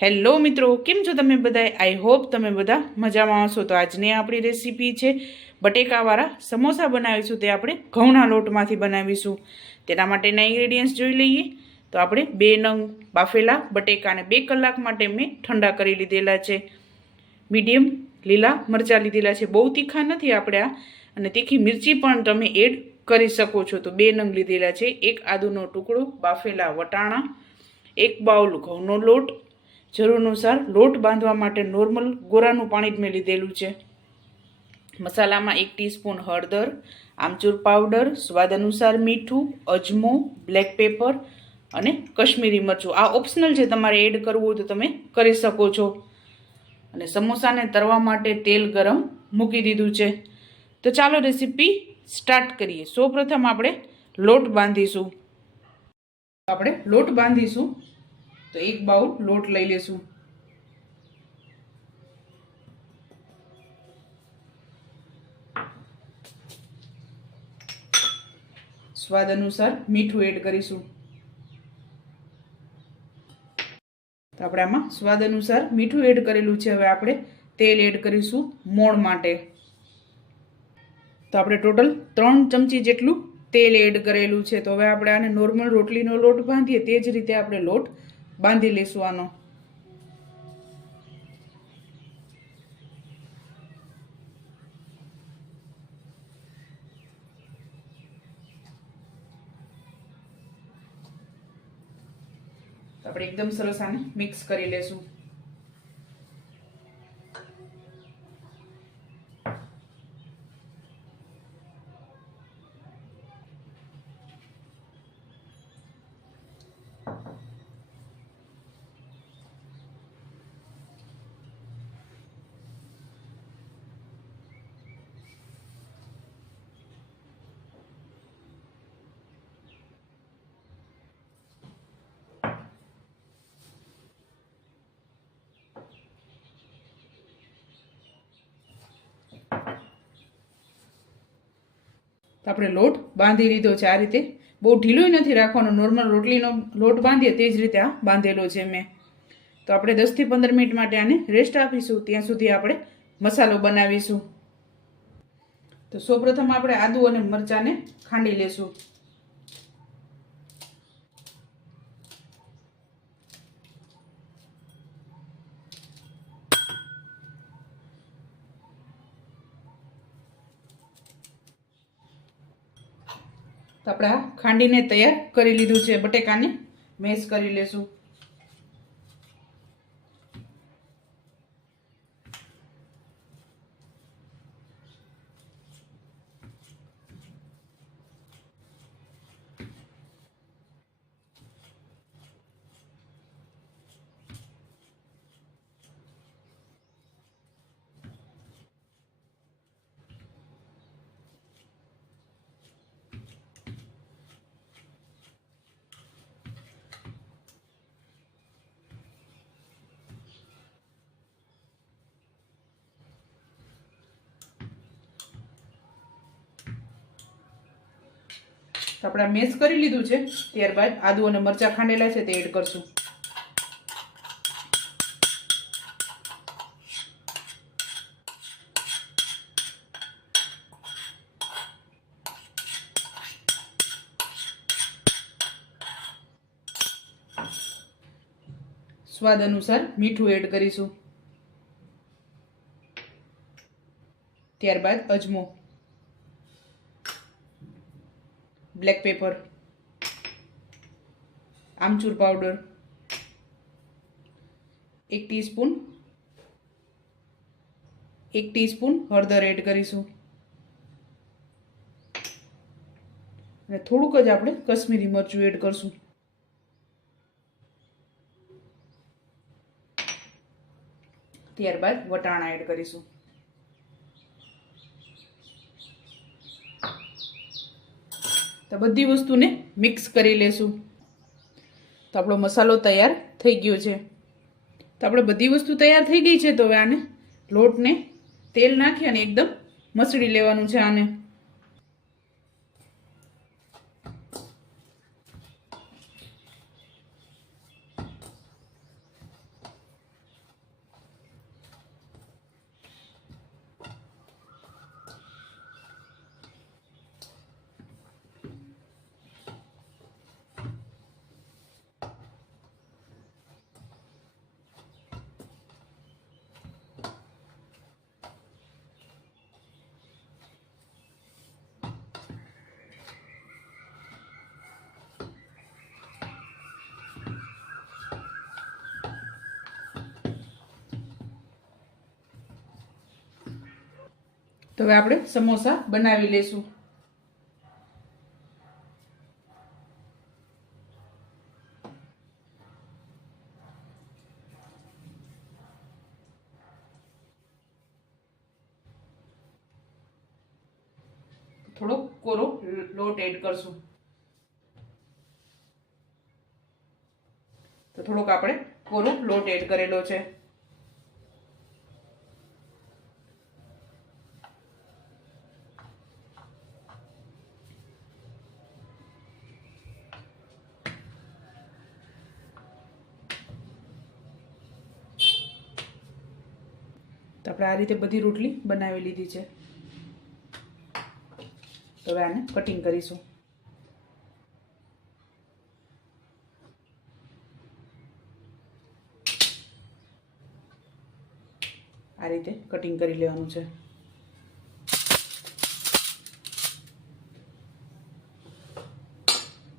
Hello મિત્રો, કેમ છો તમે બધા? આઈ હોપ તમે બધા મજામાં હશો. તો આજની આપણી રેસીપી છે બટેકાવાળા સમોસા બનાવીશું. તે આપણે ઘઉંના લોટમાંથી બનાવીશું. તેના માટેના ઇન્ગ્રેડિયન્ટ્સ જોઈ લઈએ. તો આપણે 2 નંગ બાફેલા બટેકાને 2 કલાક માટે મેં ઠંડા કરી લીધેલા છે. મીડિયમ લીલા મરચાં લીધેલા છે, બહુ તીખા નથી આપણે આ, અને તીખી મિરચી પણ તમે એડ કરી શકો છો. તો 2 નંગ લીધેલા છે. 1 આદુનો ટુકડો, બાફેલા વટાણા, 1 બાઉલ ઘઉંનો લોટ, જરૂર અનુસાર લોટ બાંધવા માટે નોર્મલ ગોરાનું પાણી જ મેં લીધેલું છે. મસાલામાં 1 ટીસ્પૂન હળદર, આમચૂર પાવડર, સ્વાદ અનુસાર મીઠું, અજમો, બ્લેક પેપર અને કશ્મીરી મરચું. આ ઓપ્શનલ છે, તમારે એડ કરવું હોય તો તમે કરી શકો છો. અને સમોસાને તળવા માટે તેલ ગરમ મૂકી દીધું છે. તો ચાલો રેસીપી સ્ટાર્ટ કરીએ. સૌપ્રથમ આપણે લોટ બાંધીશું. તો 1 બાઉલ લોટ લઈ લેશું. સ્વાદ અનુસાર મીઠું એડ કરીશું. તો આપણે આમાં સ્વાદ અનુસાર મીઠું એડ કરેલું છે. હવે આપણે તેલ એડ કરીશું મોણ માટે. તો આપણે ટોટલ 3 ચમચી જેટલું તેલ એડ કરેલું છે. તો હવે આપણે આને નોર્મલ રોટલીનો લોટ બાંધીએ તે જ રીતે આપણે લોટ બાંધી લેશું આનો. આપણે એકદમ સરસ આને મિક્સ કરી લેશું. તો આપણે લોટ બાંધી લીધો છે. આ રીતે બહુ ઢીલોય નથી રાખવાનો, નોર્મલ રોટલીનો લોટ બાંધીએ તે જ રીતે આ બાંધેલો છે મેં. તો આપણે 10 થી 15 મિનિટ માટે આને રેસ્ટ આપીશું. ત્યાં સુધી આપણે મસાલો બનાવીશું. તો સૌપ્રથમ આપણે આદુ અને મરચાંને ખાંડી લેશું. તો આપણે આ ખાંડીને તૈયાર કરી લીધું છે. બટેકાને મેશ કરી લેશું. તો આપણે મેશ કરી લીધું છે. ત્યારબાદ આદુ અને મરચાં ખાંડેલા છે તે એડ કરશું. સ્વાદ અનુસાર મીઠું એડ કરીશું. ત્યારબાદ અજમો, બ્લેક પેપર, આમચૂર પાવડર, 1 ટીસ્પૂન હળદર એડ કરીશું. અને થોડુંક જ આપણે કશ્મીરી મરચું એડ કરશું. ત્યારબાદ વટાણા એડ કરીશું. તો બધી વસ્તુને મિક્સ કરી લેશું. તો આપણો મસાલો તૈયાર થઈ ગયો છે. તો આપણે બધી વસ્તુ તૈયાર થઈ ગઈ છે. તો હવે આને લોટને તેલ નાખી અને એકદમ મસળી લેવાનું છે આને. તો હવે આપણે સમોસા બનાવી લેશું. થોડો કોરો લોટ એડ કરશું. તો થોડોક આપણે કોરો લોટ એડ કરેલો છે. તો આપણે આ રીતે બધી રોટલી બનાવી લીધી છે. તો હવે આને કટિંગ કરીશું. આ રીતે કટિંગ કરી લેવાનું છે.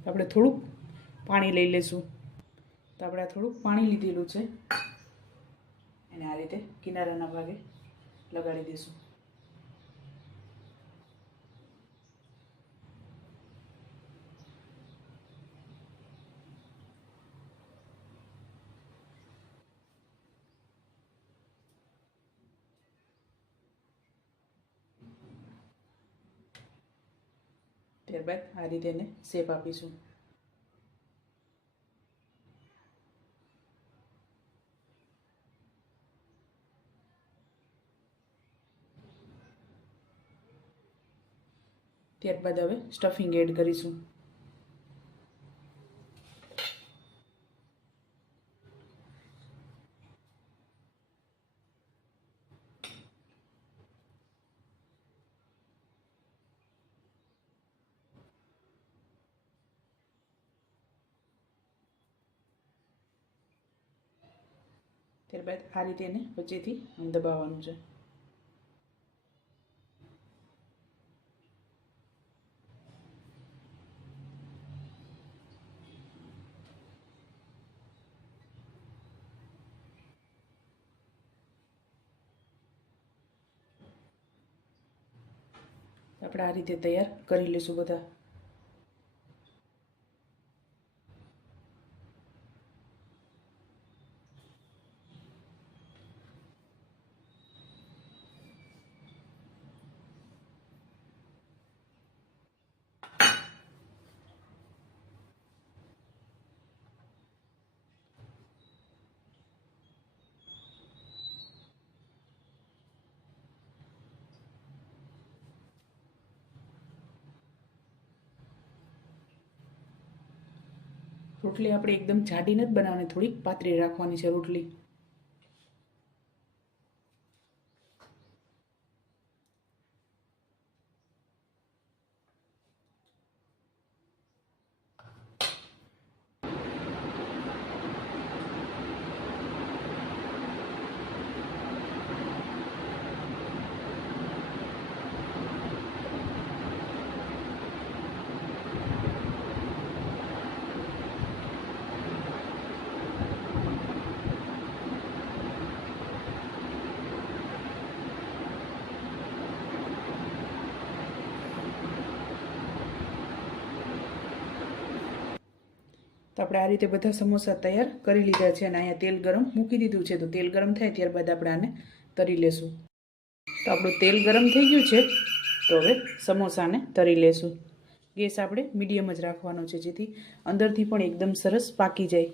આપણે થોડુંક પાણી લઈ લેશું. તો આપણે થોડુંક પાણી લીધેલું છે અને આ રીતે કિનારાના ભાગે લગાડી દઈશું. ત્યારબાદ આ રીતે એને શેપ આપીશું. ત્યારબાદ હવે સ્ટફિંગ એડ કરીશું. ત્યારબાદ આ રીતે એને વચ્ચેથી દબાવવાનું છે. આપણે આ રીતે તૈયાર કરી લઈશું બધા. રોટલી આપણે એકદમ જાડી નથી બનાવવાની, થોડીક પાતળી રાખવાની છે રોટલી. તો આપણે આ રીતે બધા સમોસા તૈયાર કરી લીધા છે અને અહીંયા તેલ ગરમ મૂકી દીધું છે. તો તેલ ગરમ થાય ત્યારબાદ આપણે આને તળી લેશું. તો આપણું તેલ ગરમ થઈ ગયું છે. તો હવે સમોસાને તળી લેશું. ગેસ આપણે મીડિયમ જ રાખવાનો છે જેથી અંદરથી પણ એકદમ સરસ પાકી જાય.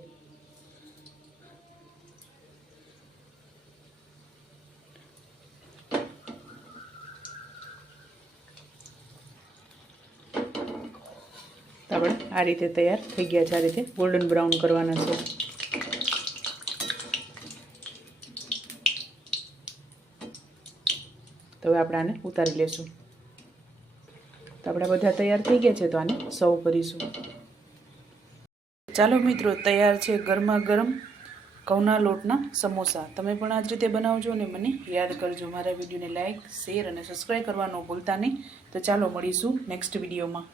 આપણે આ રીતે તૈયાર થઈ ગયા છે. આ રીતે ગોલ્ડન બ્રાઉન કરવાના છે. તો હવે આપણે આને ઉતારી લેશું. તો આપણા બધા તૈયાર થઈ ગયા છે. તો આને સર્વ કરીશું. ચાલો મિત્રો, તૈયાર છે ગરમા ગરમ ઘઉંના લોટના સમોસા. તમે પણ આ જ રીતે બનાવજો અને મને યાદ કરજો. મારા વિડીયોને લાઇક, શેર અને સબસ્ક્રાઈબ કરવાનું ભૂલતા નહીં. તો ચાલો મળીશું નેક્સ્ટ વિડીયોમાં.